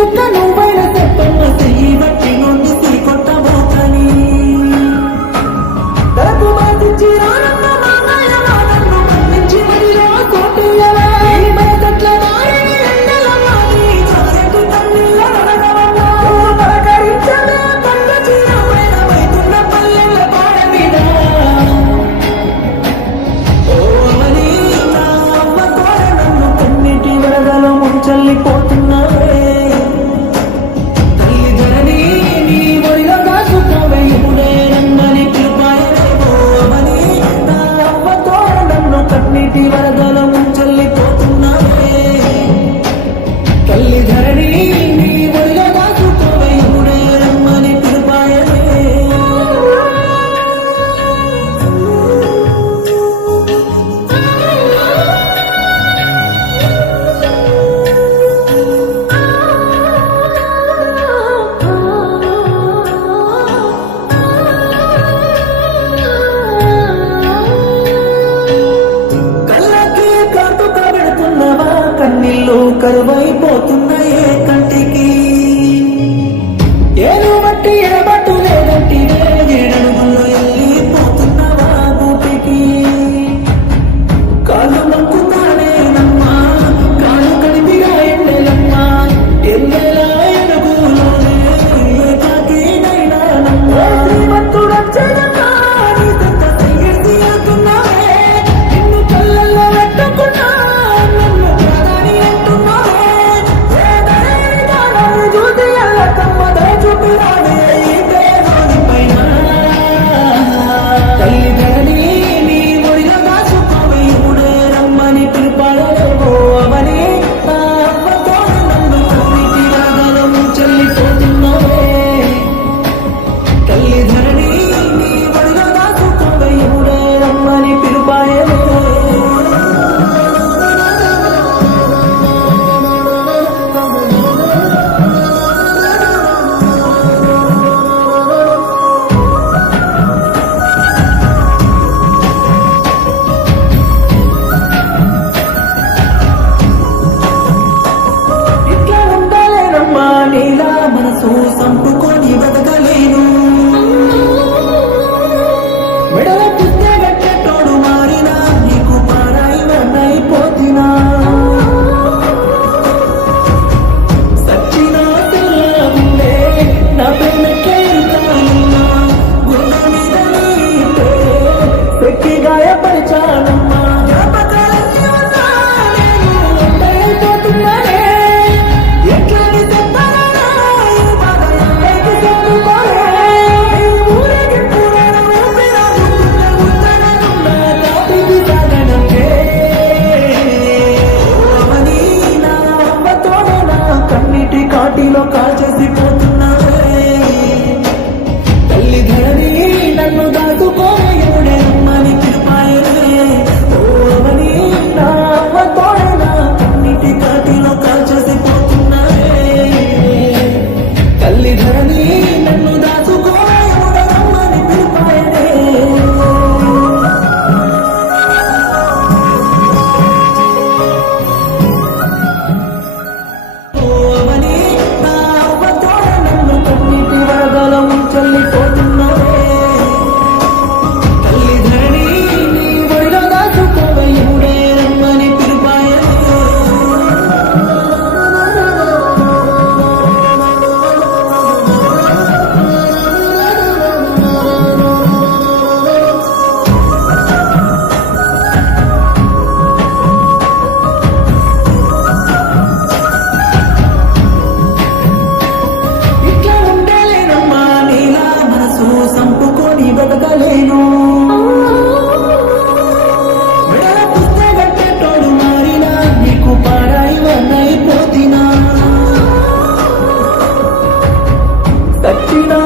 చుక్క నువ్వైన చెప్పమ్మ చెయ్యి బట్టి నొంది కొట్టబోతని తలకు మాటిచ్చి రానమ్మ మామయ్య నన్ను మన్నించి మడిలో కోటియలా ఈ బయటట్ల మారిని ఎండలమ్మా నీ చల్లటి తన్నిళ్ళ నడగవమ్మా నువ్వు పలకరించలే పంట చీరమైన వైతున్న పల్లెల పాడ మీద ఓ అవని నా అమ్మ తోడ నన్ను కన్నిటి వరదలో ముంచెల్లిపోతున్నావే కన్నీటి వరదల ముంచెల్లిపోతున్నావే తల్లి ధరణి నీ ఒడిలో దాచుకోవే ఇప్పుడే రమ్మని పిలుపాయనే కన్నీళ్ళు కరువైపోతున్నాయే కంటికి ఏను బట్టి ఎడబట్టు లేదంటే ఏడడుగుల్లో వెళ్ళిపోతున్నావా బూటికి కాళ్ళు నొక్కుతానేనమ్మా కాళ్ళు కడిపిగా ఎండెలమ్మా ఎల్లెలా ఎడుగులోనే కాకినైనా నమ్మా శ్రీమంతుడొచ్చేనమ్మా నీ దగ్గ తయ్యేసి అవుతున్నావే నిన్ను కళ్ళల్లో పెట్టుకున్నా తల్లి ధరణి నీ ఒడిలో దాచుకోవే ఇప్పుడే రమ్మని పిలుపాడలేవో అవని నా అవ్వతో నన్ను కన్నీటి వరదలో ముంచెల్లిపోతున్నావే తల్లి ధరణి నీ ఒడిలో దాచుకోవే ఇప్పుడే రమ్మని పిలుపాయలే నీలా మనసు సంపుకొని బతకలేను మెడల పుస్తే గట్టెట్టోడు మారినా నీకు పారాయి వన్నైపోతినా సచ్చినా తెల్లే నా ప్రేమకే గుండె మీద నీపే పెట్టి గాయపరిచానమ్మా కాటిలో కాల్చేసిపోతున్నావే తల్లి ధరణి నన్ను దాచుకోవే ఎవడే రమ్మని పిలుపాయలే ఓ అవని నా అమ్మ తోడన కన్నిటి కాటిలో కాల్చేసిపోతున్నావే తల్లి ధరణి నన్ను దాచుకోవే ఎవడే రమ్మని పిలుపాయలే చల్లిపోతున్నావే తల్లి ధరణి నీ ఒడిలో దాచుకోవే ఇప్పుడే రమ్మని పిలుపాయలే సంపుకొని బతకలేను మెడల పుస్తే గట్టెట్టోడు మారినా నీకు పారాయి వన్నైపోతినా సచ్చినా